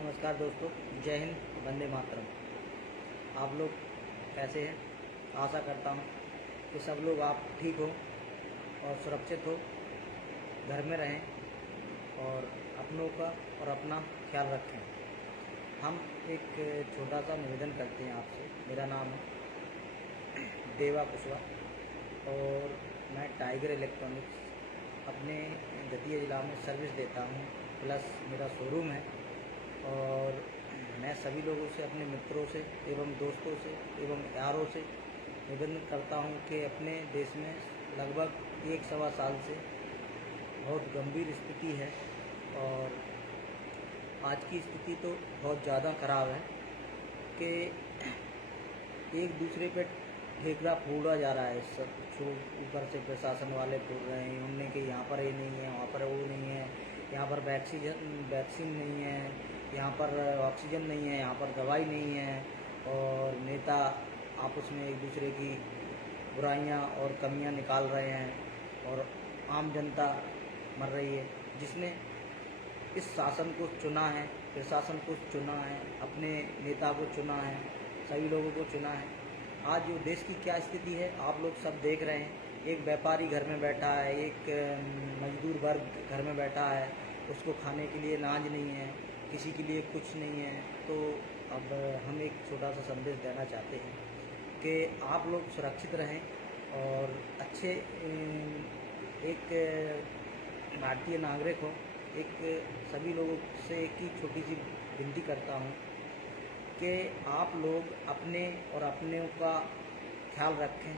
नमस्कार दोस्तों, जय हिंद, वंदे मातरम। आप लोग कैसे हैं? आशा करता हूँ कि सब लोग आप ठीक हो और सुरक्षित हो, घर में रहें और अपनों का और अपना ख्याल रखें। हम एक छोटा सा निवेदन करते हैं आपसे। मेरा नाम है देवा कुशवाहा और मैं टाइगर इलेक्ट्रॉनिक्स अपने दतिया ज़िला में सर्विस देता हूँ, प्लस मेरा शोरूम है। और मैं सभी लोगों से, अपने मित्रों से एवं दोस्तों से एवं यारों से निवेदन करता हूं कि अपने देश में लगभग 1-1.25 साल से बहुत गंभीर स्थिति है और आज की स्थिति तो बहुत ज़्यादा ख़राब है कि एक दूसरे पे ठेकरा फोड़ा जा रहा है। सब ऊपर से प्रशासन वाले फोड़ रहे हैं उनने कि यहाँ पर ये नहीं है, वहाँ पर वो नहीं है, यहाँ पर वैक्सीन नहीं है, यहाँ पर ऑक्सीजन नहीं है, यहाँ पर दवाई नहीं है। और नेता आपस में एक दूसरे की बुराइयां और कमियां निकाल रहे हैं और आम जनता मर रही है। जिसने इस शासन को चुना है, प्रशासन को चुना है, अपने नेता को चुना है, सभी लोगों को चुना है। आज जो देश की क्या स्थिति है आप लोग सब देख रहे हैं। एक व्यापारी घर में बैठा है, एक मजदूर वर्ग घर में बैठा है, उसको खाने के लिए अनाज नहीं है, किसी के लिए कुछ नहीं है। तो अब हम एक छोटा सा संदेश देना चाहते हैं कि आप लोग सुरक्षित रहें और अच्छे एक भारतीय नागरिक हो। एक सभी लोगों से एक ही छोटी सी विनती करता हूँ कि आप लोग अपने और अपने का ख्याल रखें।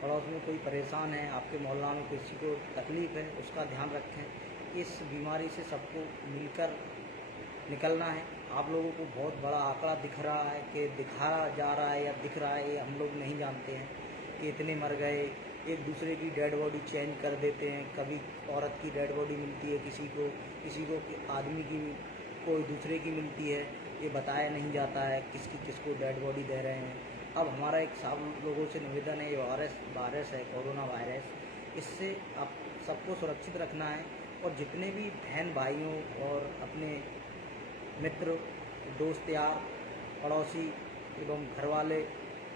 पड़ोस में कोई परेशान है, आपके मोहल्ला में किसी को तकलीफ़ है, उसका ध्यान रखें। इस बीमारी से सबको मिलकर निकलना है। आप लोगों को बहुत बड़ा आंकड़ा दिख रहा है कि दिखाया जा रहा है या दिख रहा है, ये हम लोग नहीं जानते हैं कि इतने मर गए। एक दूसरे की डेड बॉडी चेंज कर देते हैं। कभी औरत की डेड बॉडी मिलती है किसी को आदमी की कोई दूसरे की मिलती है। ये बताया नहीं जाता है किसको डेड बॉडी दे रहे हैं। अब हमारा एक सब लोगों से निवेदन है, ये वायरस है, कोरोना वायरस, इससे आप सबको सुरक्षित रखना है। और जितने भी बहन भाइयों और अपने मित्र, दोस्त, यार, पड़ोसी एवं घर वाले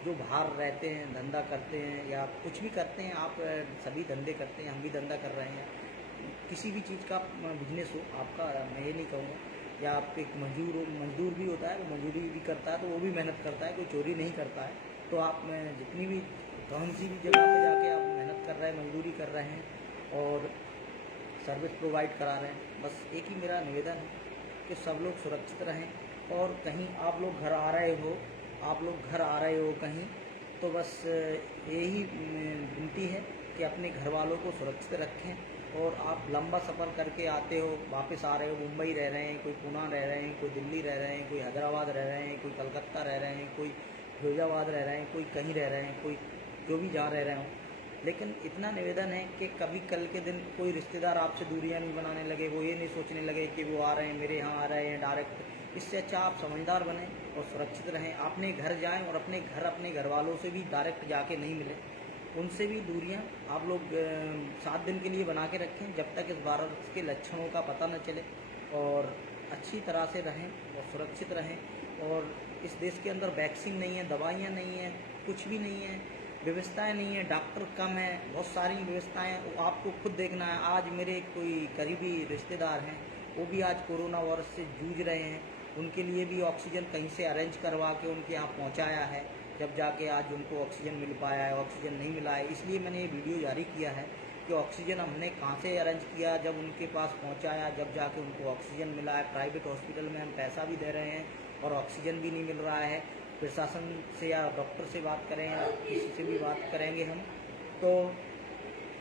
जो बाहर रहते हैं, धंधा करते हैं या कुछ भी करते हैं, आप सभी धंधे करते हैं, हम भी धंधा कर रहे हैं। किसी भी चीज़ का बिजनेस हो आपका, मैं ये नहीं कहूँगा। या आप एक मजदूर भी होता है, वो मजदूरी भी करता है तो वो भी मेहनत करता है, कोई चोरी नहीं करता है। तो आप जितनी भी कौन सी भी जगह पे जाके आप मेहनत कर रहे हैं, मजदूरी कर रहे हैं और सर्विस प्रोवाइड करा रहे हैं, बस एक ही मेरा निवेदन है कि सब लोग सुरक्षित रहें। और कहीं आप लोग घर आ रहे हो कहीं, तो बस यही विनती है कि अपने घर वालों को सुरक्षित रखें। और आप लंबा सफ़र करके आते हो, वापस आ रहे हो, मुंबई रह रहे हैं, कोई पुणे रह रहे हैं, कोई दिल्ली रह रहे हैं, कोई हैदराबाद रह रहे हैं, कोई कलकत्ता रह रहे हैं, कोई फिरोजाबाद रह रहे हैं, कोई कहीं रह रहे हैं, कोई जो भी जहाँ रह रहे हों। लेकिन इतना निवेदन है कि कभी कल के दिन कोई रिश्तेदार आपसे दूरियां नहीं बनाने लगे, वो ये नहीं सोचने लगे कि वो आ रहे हैं, मेरे यहाँ आ रहे हैं डायरेक्ट। इससे अच्छा आप समझदार बने और सुरक्षित रहें। अपने घर जाएं और अपने घर वालों से भी डायरेक्ट जाके नहीं मिलें, उनसे भी दूरियां आप लोग 7 दिन के लिए बना के रखें, जब तक इस वायरस के लक्षणों का पता न चले। और अच्छी तरह से रहें और सुरक्षित रहें। और इस देश के अंदर वैक्सीन नहीं है, दवाइयाँ नहीं हैं, कुछ भी नहीं है, व्यवस्थाएं नहीं है, डॉक्टर कम है, बहुत सारी व्यवस्थाएं वो आपको खुद देखना है। आज मेरे कोई करीबी रिश्तेदार हैं, वो भी आज कोरोना वायरस से जूझ रहे हैं। उनके लिए भी ऑक्सीजन कहीं से अरेंज करवा के उनके यहाँ पहुँचाया है, जब जाके आज उनको ऑक्सीजन मिल पाया है। ऑक्सीजन नहीं मिला है, इसलिए मैंने ये वीडियो जारी किया है कि ऑक्सीजन हमने कहाँ से अरेंज किया, जब उनके पास पहुँचाया, जब जाके उनको ऑक्सीजन मिला है। प्राइवेट हॉस्पिटल में हम पैसा भी दे रहे हैं और ऑक्सीजन भी नहीं मिल रहा है। प्रशासन से या डॉक्टर से बात करें या किसी से भी बात करेंगे हम, तो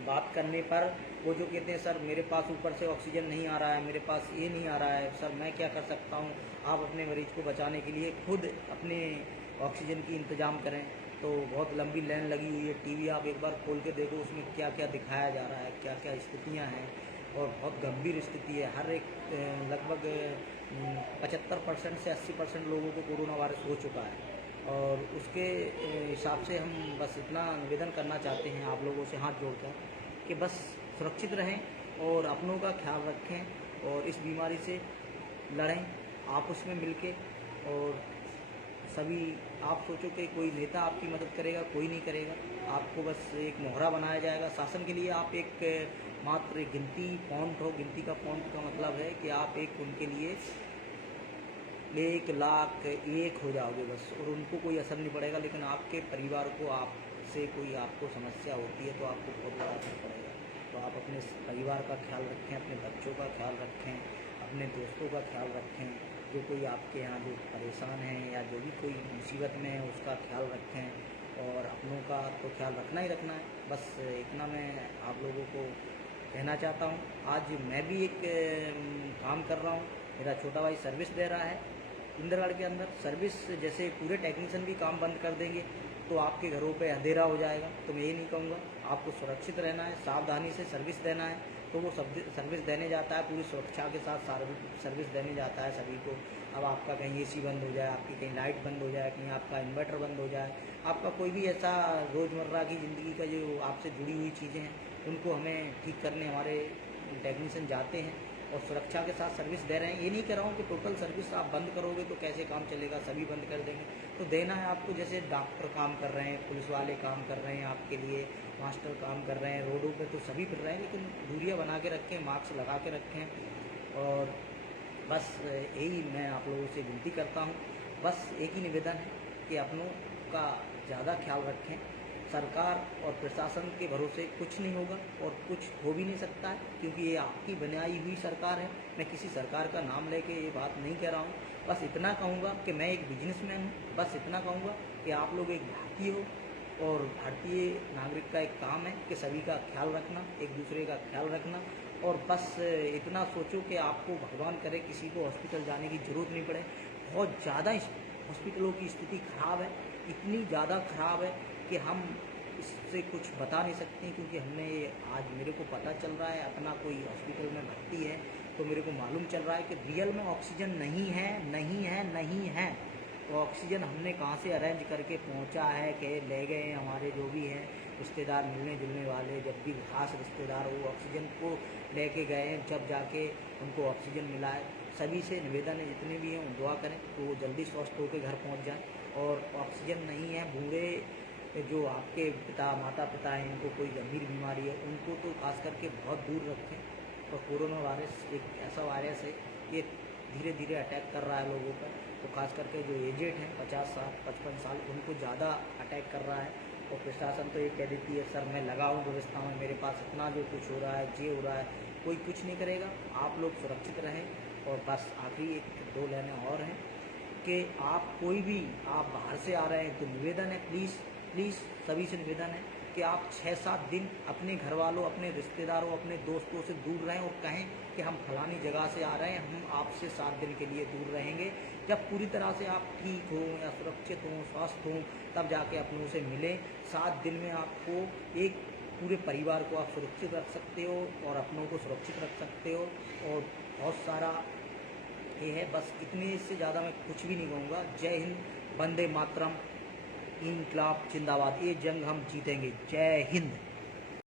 बात करने पर वो जो कहते हैं, सर मेरे पास ऊपर से ऑक्सीजन नहीं आ रहा है, मेरे पास ये नहीं आ रहा है, सर मैं क्या कर सकता हूँ। आप अपने मरीज को बचाने के लिए खुद अपने ऑक्सीजन की इंतज़ाम करें। तो बहुत लंबी लाइन लगी हुई है। टीवी आप एक बार खोल के देखो, उसमें क्या क्या दिखाया जा रहा है, क्या क्या स्थितियाँ हैं। और बहुत गंभीर स्थिति है। हर एक लगभग 75% से 80% लोगों को कोरोना वायरस हो चुका है। और उसके हिसाब से हम बस इतना निवेदन करना चाहते हैं आप लोगों से हाथ जोड़कर कि बस सुरक्षित रहें और अपनों का ख्याल रखें और इस बीमारी से लड़ें आप उसमें मिलके और सभी आप सोचो कि कोई नेता आपकी मदद करेगा, कोई नहीं करेगा। आपको बस एक मोहरा बनाया जाएगा शासन के लिए। आप एक मात्र गिनती पॉइंट हो। गिनती का पॉइंट का मतलब है कि आप एक उनके लिए 1,00,001 हो जाओगे बस, और उनको कोई असर नहीं पड़ेगा। लेकिन आपके परिवार को आपसे कोई आपको समस्या होती है तो आपको बहुत बड़ा असर पड़ेगा। तो आप अपने परिवार का ख्याल रखें, अपने बच्चों का ख्याल रखें, अपने दोस्तों का ख्याल रखें। जो कोई आपके यहाँ जो परेशान है या जो भी कोई मुसीबत में है उसका ख्याल रखें, और अपनों का तो ख्याल रखना ही रखना है। बस इतना मैं आप लोगों को कहना चाहता हूँ। आज मैं भी एक काम कर रहा हूँ। मेरा छोटा भाई सर्विस दे रहा है इंद्रगढ़ के अंदर। सर्विस जैसे पूरे टेक्नीशियन भी काम बंद कर देंगे तो आपके घरों पे अंधेरा हो जाएगा। तो मैं ये नहीं कहूँगा, आपको सुरक्षित रहना है, सावधानी से सर्विस देना है। तो वो सब सर्विस देने जाता है, पूरी सुरक्षा के साथ सर्विस देने जाता है सभी को। अब आपका कहीं एसी बंद हो जाए, आपकी कहीं लाइट बंद हो जाए, कहीं आपका इन्वर्टर बंद हो जाए, आपका कोई भी ऐसा रोज़मर्रा की ज़िंदगी का जो आपसे जुड़ी हुई चीज़ें हैं उनको हमें ठीक करने हमारे टेक्नीशियन जाते हैं और सुरक्षा के साथ सर्विस दे रहे हैं। ये नहीं कह रहा हूँ कि टोटल सर्विस आप बंद करोगे तो कैसे काम चलेगा, सभी बंद कर देंगे। तो देना है आपको। जैसे डॉक्टर काम कर रहे हैं, पुलिस वाले काम कर रहे हैं आपके लिए, मास्टर काम कर रहे हैं, रोडों पे तो सभी फिर रहे हैं, लेकिन दूरियां बना के रखें, मास्क लगा के रखें। और बस यही मैं आप लोगों से विनती करता हूँ। बस एक ही निवेदन है कि अपनों का ज़्यादा ख्याल रखें। सरकार और प्रशासन के भरोसे कुछ नहीं होगा और कुछ हो भी नहीं सकता है, क्योंकि ये आपकी बनाई हुई सरकार है। मैं किसी सरकार का नाम लेके ये बात नहीं कह रहा हूँ। बस इतना कहूँगा कि मैं एक बिजनेसमैन हूँ। बस इतना कहूँगा कि आप लोग एक भारतीय हो, और भारतीय नागरिक का एक काम है कि सभी का ख्याल रखना, एक दूसरे का ख्याल रखना। और बस इतना सोचो कि आपको भगवान करे किसी को हॉस्पिटल जाने की ज़रूरत नहीं पड़े। बहुत ज़्यादा हॉस्पिटलों की स्थिति ख़राब है, इतनी ज़्यादा ख़राब है कि हम इससे कुछ बता नहीं सकते। क्योंकि हमने आज मेरे को पता चल रहा है, अपना कोई हॉस्पिटल में भर्ती है तो मेरे को मालूम चल रहा है कि रियल में ऑक्सीजन नहीं है, नहीं है, नहीं है। तो ऑक्सीजन हमने कहाँ से अरेंज करके पहुँचा है कि ले गए हमारे जो भी हैं रिश्तेदार, मिलने जुलने वाले, जब भी खास रिश्तेदार वो ऑक्सीजन को लेके गए हैं, जब जाके उनको ऑक्सीजन मिला है। सभी से निवेदन है, जितने भी हैं दुआ करें तो वो जल्दी स्वस्थ होकर घर पहुँच जाएँ। और ऑक्सीजन नहीं है, बूढ़े जो आपके पिता माता पिता हैं, इनको कोई गंभीर बीमारी है, उनको तो खास करके बहुत दूर रखें। और कोरोना वायरस एक ऐसा वायरस है कि धीरे धीरे अटैक कर रहा है लोगों पर। तो खास करके जो एजेड हैं 50 साल 55 साल उनको ज़्यादा अटैक कर रहा है। और प्रशासन तो ये कह देती है सर मैं लगा हूँ व्यवस्था में, मेरे पास इतना जो कुछ हो रहा है, ये हो रहा है, कोई कुछ नहीं करेगा। आप लोग सुरक्षित रहें। और बस आखिरी एक दो लाइनें और हैं कि आप कोई भी आप बाहर से आ रहे हैं तो निवेदन है, प्लीज़ प्लीज़ सभी से निवेदन है कि आप 6-7 दिन अपने घर वालों, अपने रिश्तेदारों, अपने दोस्तों से दूर रहें और कहें कि हम फलानी जगह से आ रहे हैं, हम आपसे 7 दिन के लिए दूर रहेंगे। जब पूरी तरह से आप ठीक हों या सुरक्षित हों, स्वस्थ हों, तब जाके अपनों से मिलें। 7 दिन में आपको एक पूरे परिवार को आप सुरक्षित रख सकते हो और अपनों को सुरक्षित रख सकते हो। और बहुत सारा ये है, बस इतने से ज़्यादा मैं कुछ भी नहीं कहूँगा। जय हिंद, वंदे मातरम, इनकलाब जिंदाबाद। ये जंग हम जीतेंगे। जय हिंद।